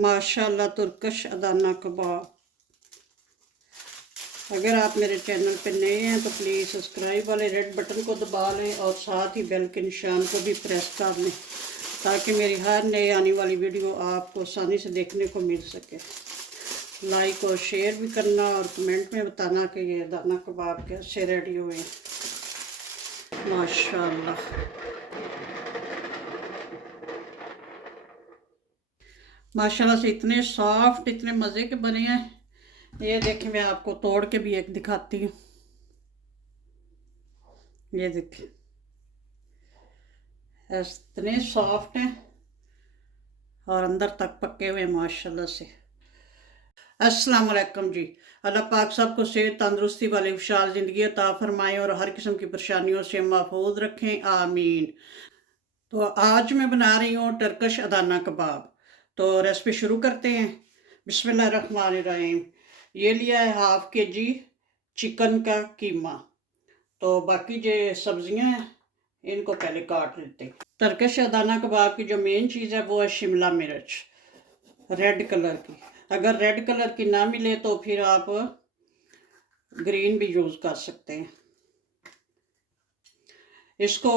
माशाल्लाह तुर्कश अदाना कबाब। अगर आप मेरे चैनल पर नए हैं तो प्लीज़ सब्सक्राइब वाले रेड बटन को दबा लें और साथ ही बेल के निशान को भी प्रेस कर लें ताकि मेरी हर नई आने वाली वीडियो आपको आसानी से देखने को मिल सके। लाइक और शेयर भी करना और कमेंट में बताना कि ये अदाना कबाब कैसे रेडी हुए। माशाल्लाह माशाल्लाह से इतने सॉफ्ट, इतने मज़े के बने हैं। ये देखें, मैं आपको तोड़ के भी एक दिखाती हूँ। ये देखें, इतने सॉफ्ट हैं और अंदर तक पके हुए माशाल्लाह से। अस्सलाम वालेकुम जी। अल्लाह पाक सबको सेहत तंदुरुस्ती वाली खुशहाल ज़िंदगी अता फरमाएँ और हर किस्म की परेशानियों से महफूज रखें, आमीन। तो आज मैं बना रही हूँ टर्किश अदाना कबाब। तो रेसिपी शुरू करते हैं। बिस्मिल्लाहिर्रहमानिर्रहीम। ये लिया है हाफ़ के-जी चिकन का कीमा। तो बाकी जो सब्जियां हैं इनको पहले काट लेते हैं। टर्किश अदाना कबाब की जो मेन चीज़ है वो है शिमला मिर्च, रेड कलर की। अगर रेड कलर की ना मिले तो फिर आप ग्रीन भी यूज़ कर सकते हैं। इसको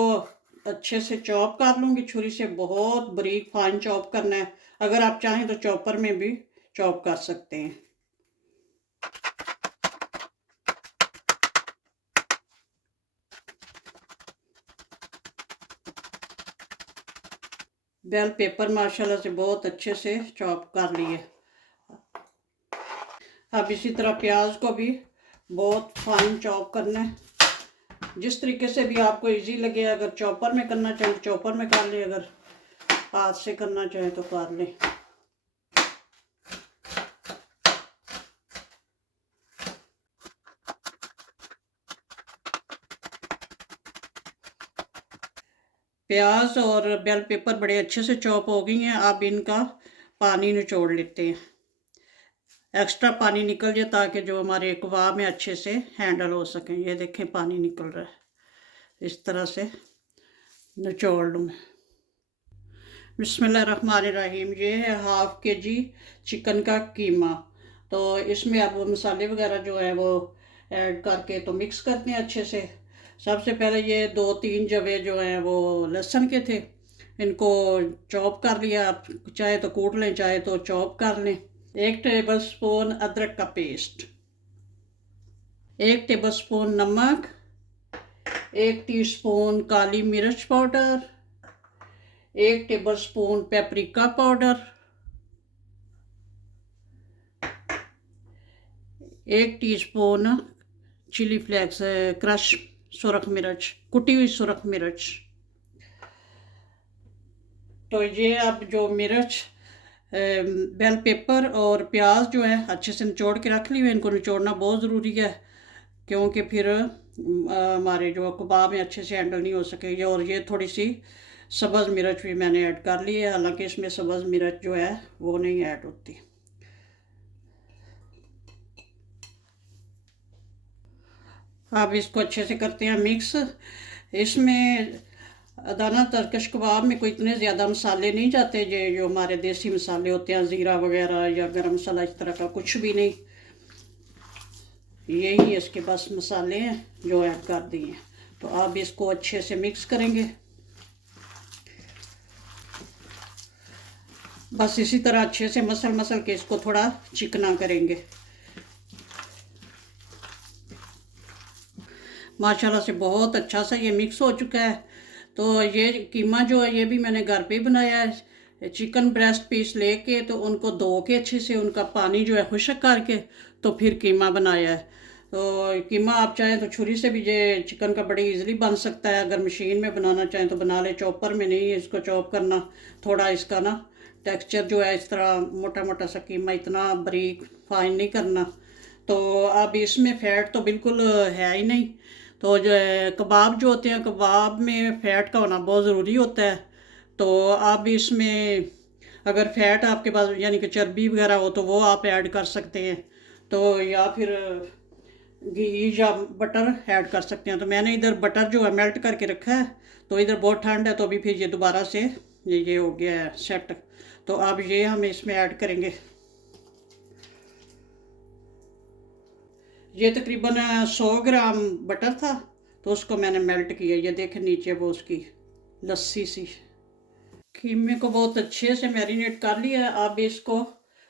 अच्छे से चॉप कर लूँगी छुरी से, बहुत बारीक फाइन चॉप करना है। अगर आप चाहें तो चॉपर में भी चॉप कर सकते हैं। बेल पेपर माशाल्लाह से बहुत अच्छे से चॉप कर लिए। अब इसी तरह प्याज को भी बहुत फाइन चॉप करना है। जिस तरीके से भी आपको इजी लगे, अगर चॉपर में करना चाहें चॉपर में कर लें, अगर हाथ से करना चाहें तो कर लें। प्याज और बेल पेपर बड़े अच्छे से चॉप हो गई हैं। अब इनका पानी निचोड़ लेते हैं, एक्स्ट्रा पानी निकल जाए ताकि जो हमारे कबाब में अच्छे से हैंडल हो सकें। ये देखें पानी निकल रहा है, इस तरह से निचोड़ लूँ। बिस्मिल्लाहिर्रहमानिर्रहीम। ये है हाफ़ के-जी चिकन का कीमा। तो इसमें अब मसाले वगैरह जो है वो ऐड करके तो मिक्स करते हैं अच्छे से। सबसे पहले ये 2-3 जवे जो हैं वो लहसुन के थे, इनको चॉप कर लिया। आप चाहे तो कूट लें, चाहे तो चॉप कर लें। 1 टेबल स्पून अदरक का पेस्ट, 1 टेबल स्पून नमक, 1 टीस्पून काली मिर्च powder, 1 tablespoon paprika powder, 1 teaspoon chilli flakes crush सुरख मिर्च, कुटी हुई सुरख मिर्च। तो ये अब जो मिर्च, बेल पेपर और प्याज जो है अच्छे से निचोड़ के रख ली हुई। इनको निचोड़ना बहुत ज़रूरी है क्योंकि फिर हमारे जो कबाब में अच्छे से हैंडल नहीं हो सकेंगे। और ये थोड़ी सी सब्ज़ मिर्च भी मैंने ऐड कर ली है, हालांकि इसमें सब्ज़ मिर्च जो है वो नहीं ऐड होती। अब इसको अच्छे से करते हैं मिक्स। इसमें अदाना टर्किश कबाब में कोई इतने ज़्यादा मसाले नहीं जाते, जो हमारे देसी मसाले होते हैं, ज़ीरा वगैरह या गरम मसाला, इस तरह का कुछ भी नहीं। यही इसके पास मसाले हैं जो ऐड कर दिए हैं। तो अब इसको अच्छे से मिक्स करेंगे। बस इसी तरह अच्छे से मसल के इसको थोड़ा चिकना करेंगे। माशाल्लाह से बहुत अच्छा सा ये मिक्स हो चुका है। तो ये कीमा जो है ये भी मैंने घर पे ही बनाया है। चिकन ब्रेस्ट पीस लेके तो उनको धो के अच्छे से उनका पानी जो है खुश्क करके तो फिर कीमा बनाया है। तो कीमा आप चाहें तो छुरी से भी ये चिकन का बड़ी इजीली बन सकता है। अगर मशीन में बनाना चाहें तो बना ले, चॉपर में नहीं इसको चॉप करना। थोड़ा इसका ना टेक्सचर जो है इस तरह मोटा मोटा सा कीमा, इतना बारीक फाइन नहीं करना। तो अब इसमें फ़ैट तो बिल्कुल है ही नहीं। तो जो है कबाब जो होते हैं, कबाब में फ़ैट का होना बहुत ज़रूरी होता है। तो आप इसमें अगर फ़ैट आपके पास यानी कि चर्बी वगैरह हो तो वो आप ऐड कर सकते हैं, तो या फिर घी या बटर ऐड कर सकते हैं। तो मैंने इधर बटर जो है मेल्ट करके रखा है, तो इधर बहुत ठंड है तो अभी फिर ये दोबारा से ये हो गया है सेट। तो अब ये हम इसमें ऐड करेंगे। ये तकरीबन 100 ग्राम बटर था, तो उसको मैंने मेल्ट किया। ये देखें नीचे वो उसकी लस्सी सी। कीमे को बहुत अच्छे से मैरिनेट कर लिया है। अब इसको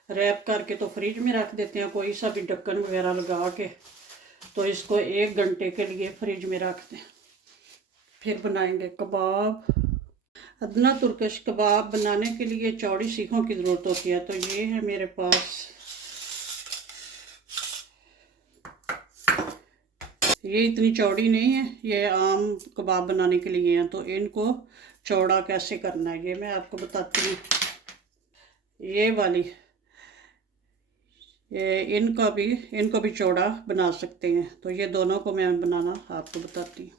रैप करके तो फ्रिज में रख देते हैं, कोई सा भी ढक्कन वगैरह लगा के। तो इसको 1 घंटे के लिए फ्रिज में रख दें। फिर बनाएंगे कबाब। अदना तुर्किश कबाब बनाने के लिए चौड़ी सीखों की ज़रूरत होती है। तो ये है मेरे पास। ये इतनी चौड़ी नहीं है, ये आम कबाब बनाने के लिए हैं। तो इनको चौड़ा कैसे करना है ये मैं आपको बताती हूँ। ये वाली, ये इनको भी चौड़ा बना सकते हैं। तो ये दोनों को मैं बनाना आपको बताती हूँ।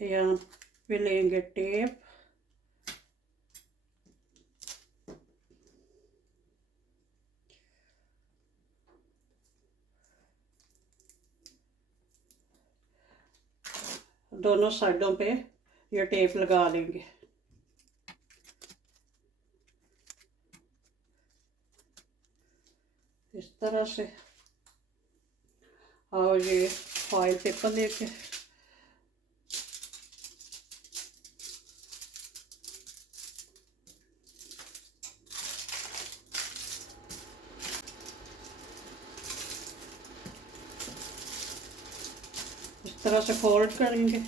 यहाँ पे लेंगे टेप, दोनों साइडों पे ये टेप लगा लेंगे। इस तरह से। और ये फॉइल पेपर लेके इस तरह से फोल्ड करेंगे।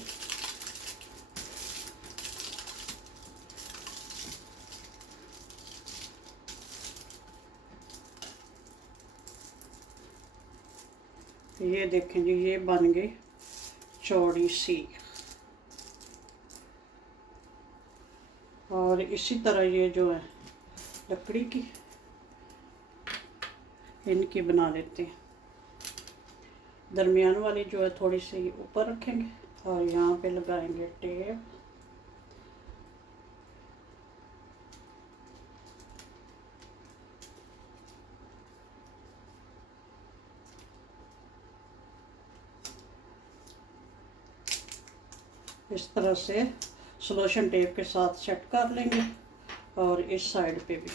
ये देखें जी, ये बन गई चौड़ी सी। और इसी तरह ये जो है लकड़ी की, इनकी बना लेते हैं। दरमियान वाली जो है थोड़ी सी ऊपर रखेंगे और यहाँ पे लगाएंगे टेप। इस तरह से सॉल्यूशन टेप के साथ सेट कर लेंगे। और इस साइड पे भी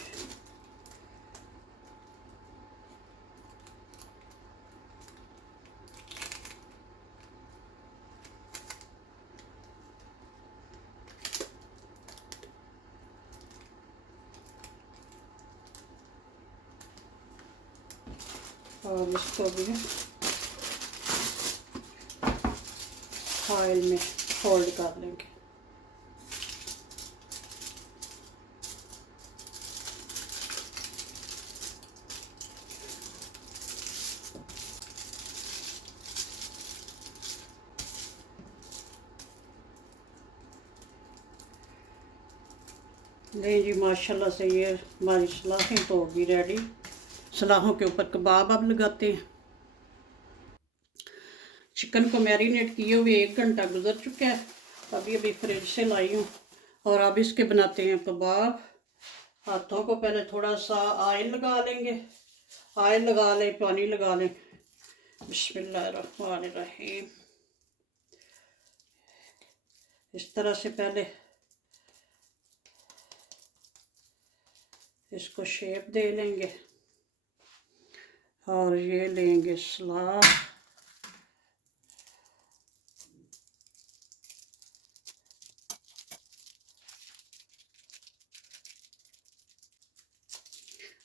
और इसको भी फॉइल में फोल्ड कर लेंगे। नहीं जी, माशाल्लाह से ये हमारी सलाहें तो होगी रेडी। सलाहों के ऊपर कबाब अब लगाते हैं। चिकन को मैरिनेट किए हुए 1 घंटा गुजर चुका है। अभी फ्रिज से लाई हूँ। और अब इसके बनाते हैं कबाब। हाथों को पहले थोड़ा सा ऑयल लगा लेंगे। ऑयल लगा लें, पानी लगा लें। बिस्मिल्लाहिर्रहमानिर्रहीम। इस तरह से पहले इसको शेप दे लेंगे। और ये लेंगे सलाद।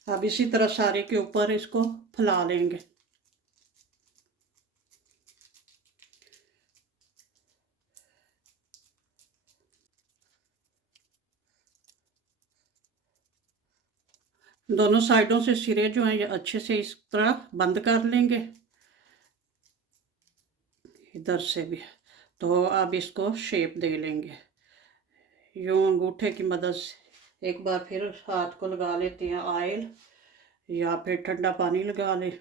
अब इसी तरह सारे के ऊपर इसको फैला लेंगे। दोनों साइडों से सिरे जो हैं ये अच्छे से इस तरह बंद कर लेंगे, इधर से भी। तो अब इसको शेप दे लेंगे यूँ अंगूठे की मदद से। एक बार फिर हाथ को लगा लेते हैं ऑयल, या फिर ठंडा पानी लगा लें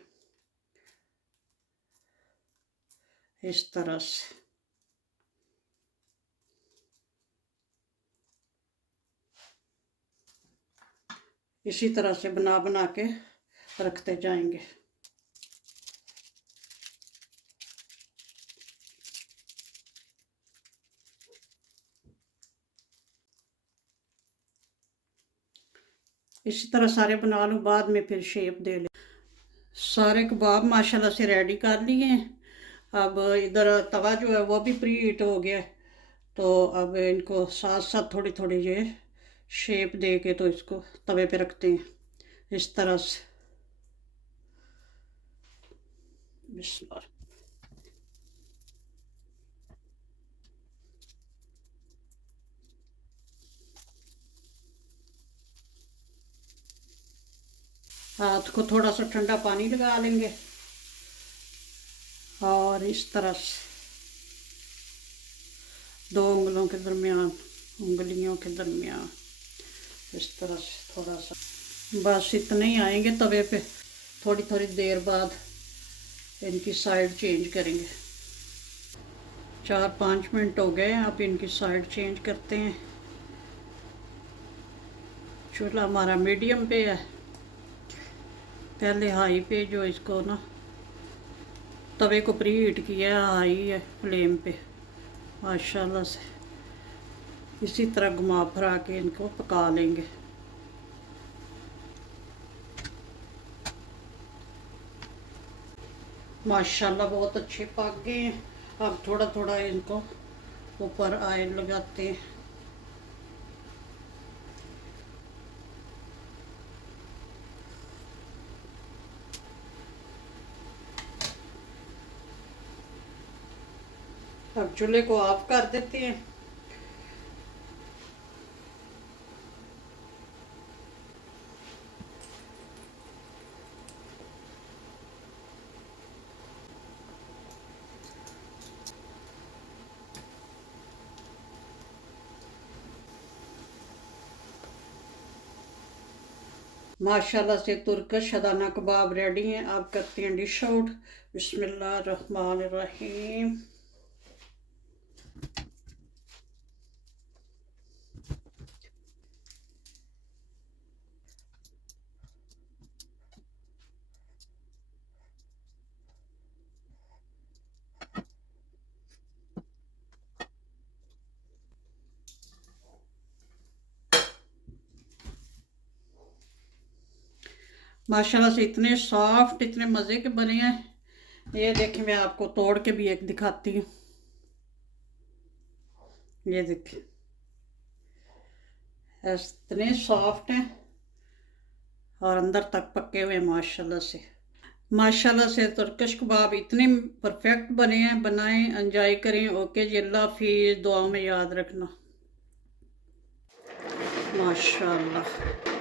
इस तरह से। इसी तरह से बना बना के रखते जाएंगे। इसी तरह सारे बना लूँ, बाद में फिर शेप दे ले। सारे कबाब माशाल्लाह से रेडी कर लिए हैं। अब इधर तवा जो है वो भी प्री हीट हो गया है, तो अब इनको साथ साथ थोड़ी थोड़ी ये शेप दे के तो इसको तवे पे रखते हैं इस तरह से। बिस्मिल्लाह। हाथ को थोड़ा सा ठंडा पानी लगा लेंगे और इस तरह से दो उंगलियों के दरमियान, उंगलियों के दरमियान इस तरह से थोड़ा सा, बस इतने ही आएंगे तवे पे। थोड़ी थोड़ी देर बाद इनकी साइड चेंज करेंगे। 4-5 मिनट हो गए, अब इनकी साइड चेंज करते हैं। चूल्हा हमारा मीडियम पे है, पहले हाई पे जो इसको ना तवे को प्री हीट किया है, हाई है फ्लेम पे माशाल्लाह से। इसी तरह घुमा फिरा के इनको पका लेंगे। माशाल्लाह बहुत अच्छे पक गए हैं। अब थोड़ा थोड़ा इनको ऊपर ऑयल लगाते हैं। अब चूल्हे को ऑफ कर देते हैं। माशाल्लाह से तुर्कश अदाना कबाब रेडी हैं। अब करते हैं डिश आउट। बिस्मिल्लाह रहमान रहीम। माशाल्लाह से इतने सॉफ्ट, इतने मज़े के बने हैं। ये देखिए, मैं आपको तोड़ के भी एक दिखाती हूँ। ये देखिए, इतने सॉफ्ट हैं और अंदर तक पके हुए हैं माशाल्लाह से। माशाल्लाह से तुर्किश कबाब इतने परफेक्ट बने हैं। बनाएं, एंजॉय करें। ओके जी, अल्लाह हाफिज़। दुआ में याद रखना। माशाल्लाह।